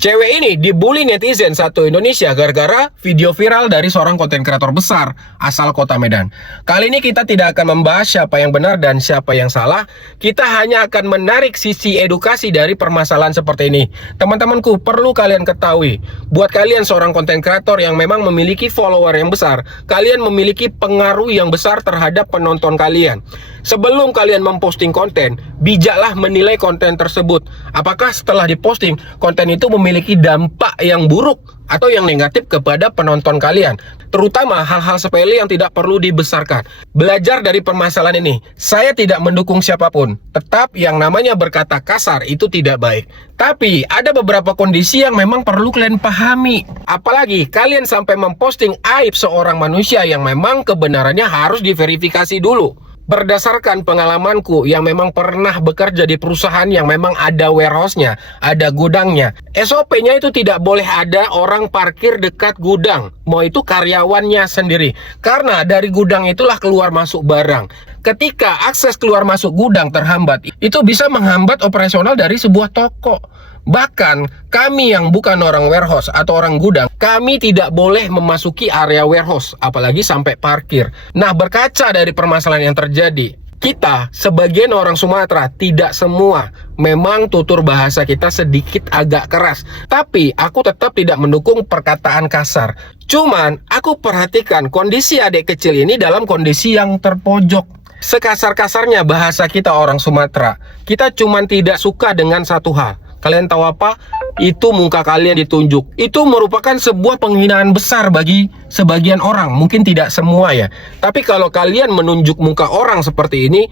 Cewek ini dibully netizen satu Indonesia gara-gara video viral dari seorang konten kreator besar asal kota Medan. Kali ini kita tidak akan membahas siapa yang benar dan siapa yang salah. Kita hanya akan menarik sisi edukasi dari permasalahan seperti ini. Teman-temanku, perlu kalian ketahui, buat kalian seorang konten kreator yang memang memiliki follower yang besar, kalian memiliki pengaruh yang besar terhadap penonton kalian. Sebelum kalian memposting konten, bijaklah menilai konten tersebut. Apakah setelah diposting, konten itu memiliki dampak yang buruk atau yang negatif kepada penonton kalian. Terutama hal-hal sepele yang tidak perlu dibesarkan. Belajar dari permasalahan ini. Saya tidak mendukung siapapun. Tetap yang namanya berkata kasar itu tidak baik. Tapi ada beberapa kondisi yang memang perlu kalian pahami. Apalagi kalian sampai memposting aib seorang manusia yang memang kebenarannya harus diverifikasi dulu. Berdasarkan pengalamanku yang memang pernah bekerja di perusahaan yang memang ada warehouse-nya, ada gudangnya, SOP-nya itu tidak boleh ada orang parkir dekat gudang, mau itu karyawannya sendiri. Karena dari gudang itulah keluar masuk barang. Ketika akses keluar masuk gudang terhambat, itu bisa menghambat operasional dari sebuah toko. Bahkan kami yang bukan orang warehouse atau orang gudang, kami tidak boleh memasuki area warehouse, apalagi sampai parkir. Nah, berkaca dari permasalahan yang terjadi, kita sebagian orang Sumatera, tidak semua, memang tutur bahasa kita sedikit agak keras. Tapi aku tetap tidak mendukung perkataan kasar. Cuman aku perhatikan kondisi adik kecil ini dalam kondisi yang terpojok. Sekasar-kasarnya bahasa kita orang Sumatera, kita cuman tidak suka dengan satu hal. Kalian tahu apa? Itu muka kalian ditunjuk. Itu merupakan sebuah penghinaan besar bagi sebagian orang. Mungkin tidak semua ya. Tapi kalau kalian menunjuk muka orang seperti ini,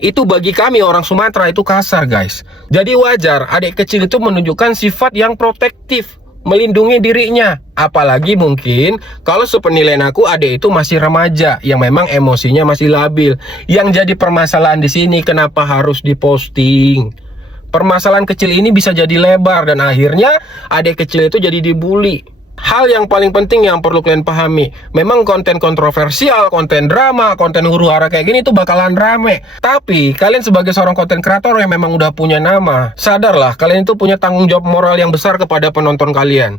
itu bagi kami orang Sumatera itu kasar, guys. Jadi wajar adik kecil itu menunjukkan sifat yang protektif, melindungi dirinya. Apalagi mungkin kalau sepenilaian aku, adik itu masih remaja yang memang emosinya masih labil. Yang jadi permasalahan di sini, kenapa harus diposting? Permasalahan kecil ini bisa jadi lebar dan akhirnya adik kecil itu jadi dibully. Hal yang paling penting yang perlu kalian pahami, memang konten kontroversial, konten drama, konten huru-hara kayak gini itu bakalan rame. Tapi kalian sebagai seorang konten kreator yang memang udah punya nama, sadarlah kalian itu punya tanggung jawab moral yang besar kepada penonton kalian.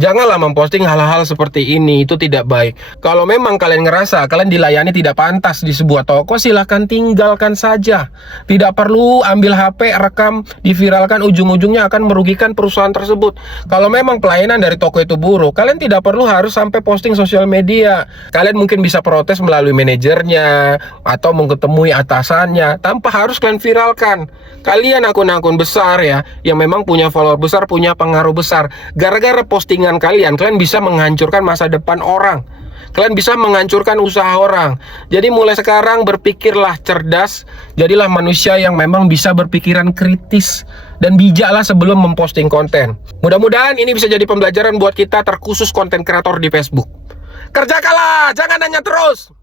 Janganlah memposting hal-hal seperti ini, itu tidak baik. Kalau memang kalian ngerasa kalian dilayani tidak pantas di sebuah toko, silahkan tinggalkan saja. Tidak perlu ambil HP, rekam, diviralkan, ujung-ujungnya akan merugikan perusahaan tersebut. Kalau memang pelayanan dari toko itu buruk, kalian tidak perlu harus sampai posting sosial media. Kalian mungkin bisa protes melalui manajernya, atau mengetemui atasannya, tanpa harus kalian viralkan. Kalian akun-akun besar ya, yang memang punya follower besar, punya pengaruh besar. Gara-gara posting kalian bisa menghancurkan masa depan orang. Kalian bisa menghancurkan usaha orang. Jadi mulai sekarang berpikirlah cerdas. Jadilah manusia yang memang bisa berpikiran kritis dan bijaklah sebelum memposting konten. Mudah-mudahan ini bisa jadi pembelajaran buat kita, terkhusus konten kreator di Facebook. Kerjakanlah, jangan hanya terus.